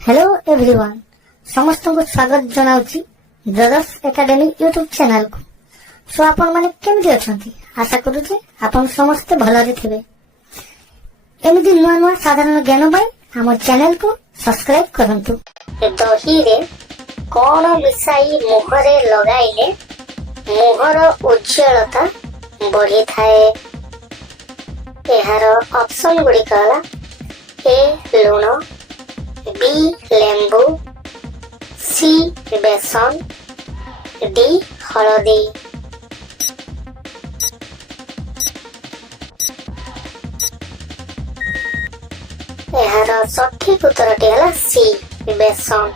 Hello everyone समस्त को स्वागत जनाउछि ब्रदर्स एकेडमी यूट्यूब चैनल को। सो आपण माने केमि अछंती आशा करू जे आपण समस्त भलरे थिबे। एमिति नुआ नुआ साधारण ज्ञान पाई हमर चैनल को सब्सक्राइब करंतु। दही रे कोन मिसाई मुहरे लगाइले मुहर उज्जवलता बढ़ी थाए। एहार ऑप्शन गुडी कहला ए लूण, बी लेंबू, सी बेसन, डी हलदी। एहार सठिक उत्तरटी है सी बेसन।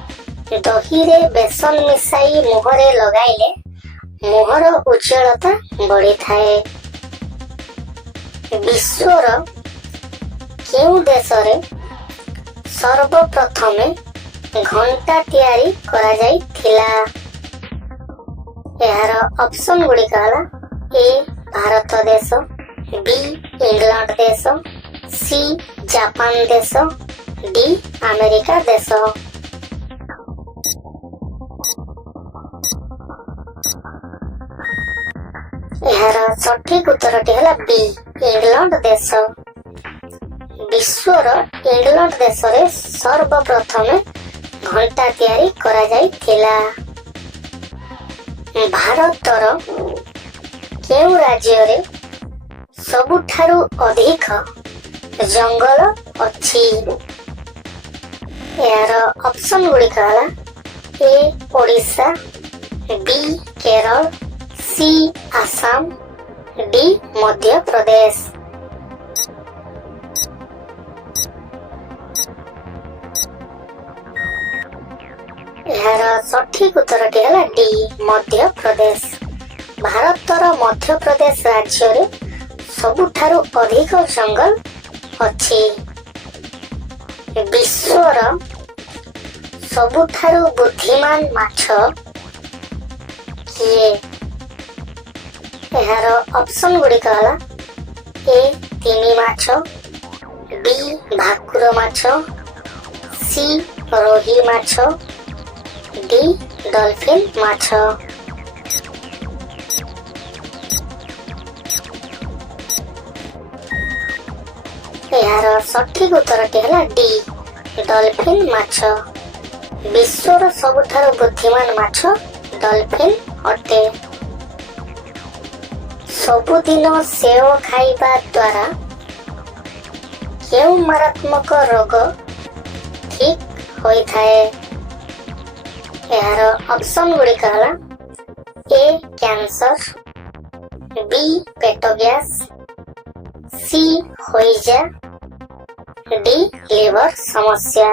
दही रे बेसन मिसाई मुहरे लगाइले मुहर उज्जवलता बढ़ी थाए। विश्वर केउ देश रे सर्वप्रथमे घंटा तैयारी करा जाई थिला। एहार ऑप्शन गुडी कहला ए भारत देश, बी इंग्लैंड देश, सी जापान देश, डी अमेरिका देश। एहार सठिक उत्तरटी है बी इंग्लैंड देश। विश्वर इंग्लैंड देश रे सर्वप्रथमे घंटा तैयारी करा जाई थिला। भारतर केउ राज्य रे सबुठारु अधिक जंगल अछि? यार ऑप्शन गुडी कहला ए ओडिशा, बी केरल, सी आसाम, डी मध्य प्रदेश। यार सठिक उत्तरटी है डी मध्य प्रदेश। भारतर मध्य प्रदेश राज्य रे सबुठारु अधिक जंगल अछि। विश्वर सबुठारु बुद्धिमान माछ किए? यार ऑप्शन गुडी कहला ए तिमी माछ, बी भाकुर माछ, सी रोही माछ, डी डॉल्फिन माछ। यार सठिक उत्तरटी है डी डॉल्फिन माछ। विश्वर सबुठारु बुद्धिमान माछ डॉल्फिन अटे। सबुदिन सेव खाइबा द्वारा केउ मारात्मक रोग ठीक होई थाए? यार ऑप्शन गुडी कहला ए कैंसर, बी पेट गैस, सी होइजा, डी लिवर समस्या।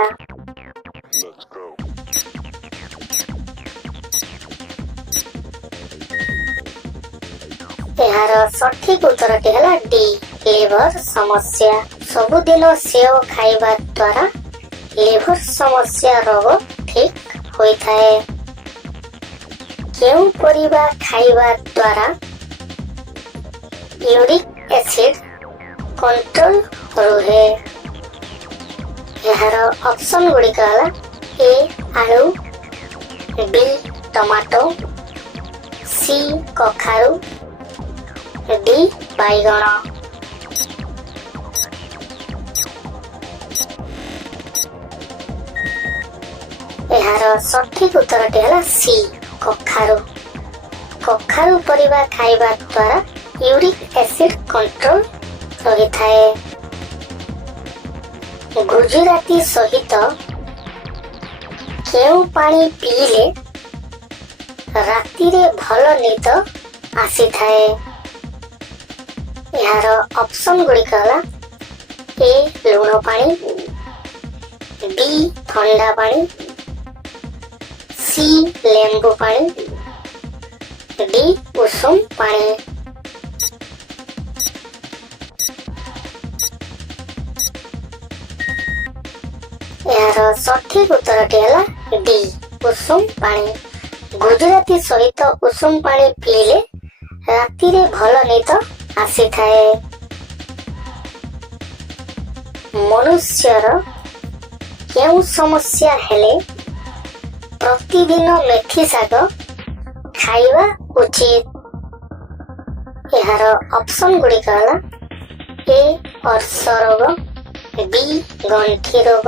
यार सठिक उत्तरटी है डी लिवर समस्या। सबुदिन सेव खाइबा द्वारा लिवर समस्या रोग ठीक होई थाए। केउ परिबा खाइबा द्वारा यूरिक एसिड कंट्रोल रुहे? यार ऑप्शन गुडी कहला ए आलू, बी टमाटो, सी कखारू, डी बाइगण। यार सठिक उत्तरटी है सी कखारू। कखारू परिबा खाइबा द्वारा यूरिक एसिड कंट्रोल रही थाए। गुजराती सहित केउ पानी पीले राति रे भल निद आसी थाए? यार ऑप्शन गुडी कहला ए लूण पानी, बी ठंडा पानी, सी लेंबू पानी, डी उषुम पानी। यार सठिक उत्तरटी है डी उषुम पानी। गुजराती सहित उषुम पानी पीले राति रे भल निद आसी थाए। मनुष्यर केउं समस्या हेले प्रतिदिन मेथी शाग खाइबा उचित। यार ऑप्शन गुड़िक हला ए अर्श रोग, बी गंठी रोग,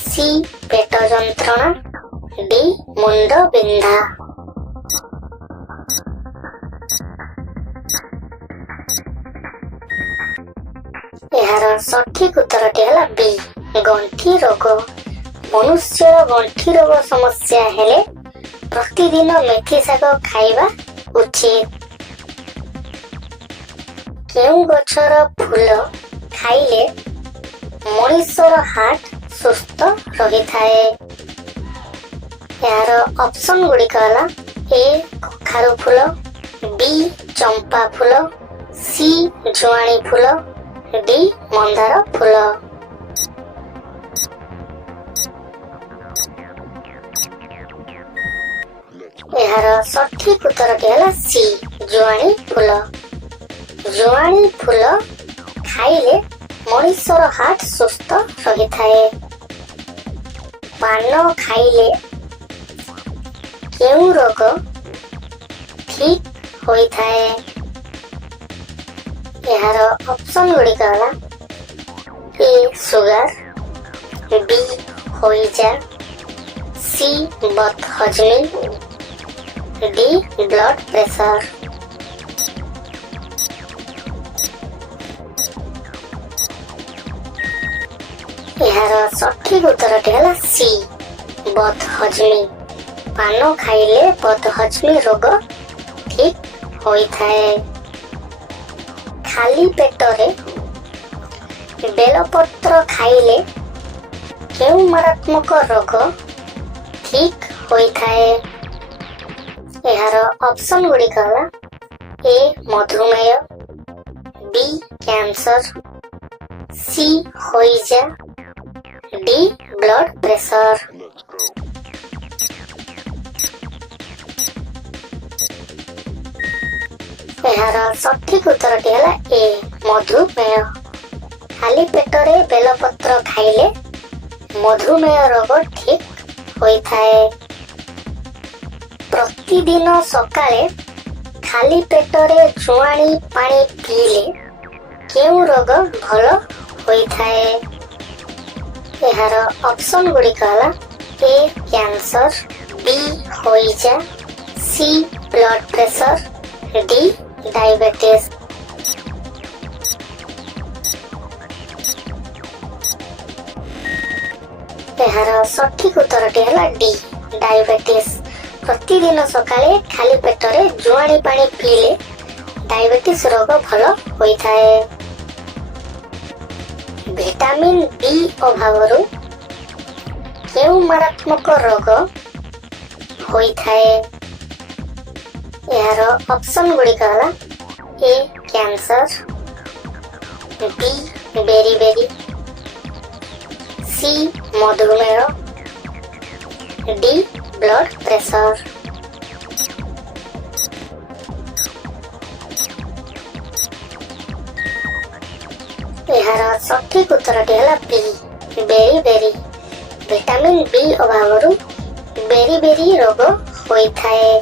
सी पेट जंत्रणा, डी मुंड बिंधा। यार सठिक उत्तरटी हला बी गंठी रोग। मनुष्य गंठी रोग समस्या हेले प्रतिदिन मेथी शाग खाइबा उचित। केउं गछर फूल खाइले मनुष्यर हार्ट सुस्थ रही थाए। यार ऑप्शन गुड़िक हला ए कखारु फूल, बी चंपा फूल, सी जुआणी फूल, डी मंदार फूल। यार सठिक उत्तरटी हला सी जुआणी फूल। जुआणी फूल खाइले मनुष्यर हार्ट सुस्थ रही थाए। पान खाइले केउं रोग ठीक होई थाए। यार ऑप्शन गुड़िक हला ए सुगर, बी होइजा, सी बदहजमी, डी ब्लड प्रेशर। यार सठिक उत्तरटी हला सी बदहजमी। पान खाइले बदहजमी रोग ठीक होई थाए। खाली पेटरे बेलपत्र खाइले केउं मारात्मक रोग ठीक होई थाए। यार ऑप्शन गुड़िक हला ए मधुमेह, बी कैंसर, सी होइजा, डी ब्लड प्रेशर। यार सठिक उत्तरटी हला ए मधुमेह। खाली पेटरे बेलपत्र खाइले मधुमेह रोग ठीक होई थाए। प्रतिदिन सकाळे खाली पेटरे जुआणी पानी पीले केउं रोग भल होई थाए। यार ऑप्शन गुड़िक हला A cancer, B होइजा, C blood pressure, D diabetes. यार सठिक उत्तरटी हला डी डायबिटीज। प्रतिदिन सकाळे खाली पेटरे जुआणी पानी पीले डायबिटीज रोग भल होई थाए। विटामिन बी अभावरु केउं मारात्मक रोग होई थाए। यार ऑप्शन गुड़िक हला A cancer, B beriberi, C मधुमेह, डी ब्लड प्रेशर। यार सठिक उत्तरटी हला बी बेरी। विटामिन बी अभावरु बेरी रोग होई थाए।